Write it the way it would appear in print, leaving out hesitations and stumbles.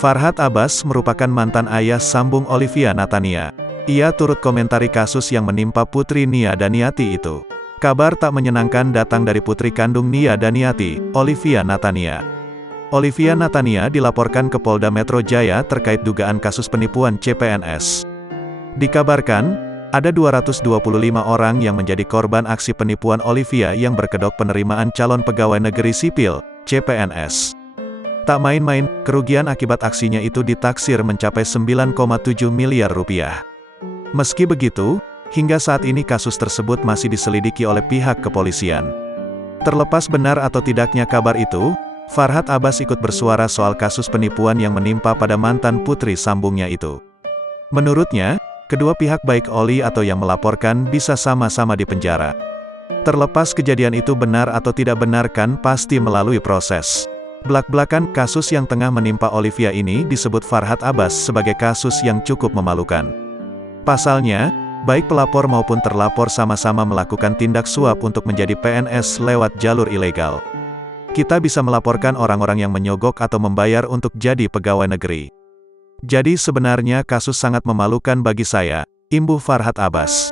Farhad Abbas merupakan mantan ayah sambung Olivia Natania. Ia turut komentari kasus yang menimpa putri Nia Daniati itu. Kabar tak menyenangkan datang dari putri kandung Nia Daniati, Olivia Natania. Olivia Natania dilaporkan ke Polda Metro Jaya terkait dugaan kasus penipuan CPNS. Dikabarkan, ada 225 orang yang menjadi korban aksi penipuan Olivia yang berkedok penerimaan calon pegawai negeri sipil, CPNS. Tak main-main, kerugian akibat aksinya itu ditaksir mencapai 9,7 miliar rupiah. Meski begitu, hingga saat ini kasus tersebut masih diselidiki oleh pihak kepolisian. Terlepas benar atau tidaknya kabar itu, Farhad Abbas ikut bersuara soal kasus penipuan yang menimpa pada mantan putri sambungnya itu. Menurutnya, kedua pihak baik Oli atau yang melaporkan bisa sama-sama dipenjara. Terlepas kejadian itu benar atau tidak benar kan pasti melalui proses. Belak-belakan, kasus yang tengah menimpa Olivia ini disebut Farhad Abbas sebagai kasus yang cukup memalukan. Pasalnya, baik pelapor maupun terlapor sama-sama melakukan tindak suap untuk menjadi PNS lewat jalur ilegal. Kita bisa melaporkan orang-orang yang menyogok atau membayar untuk jadi pegawai negeri. Jadi sebenarnya kasus sangat memalukan bagi saya, imbuh Farhad Abbas.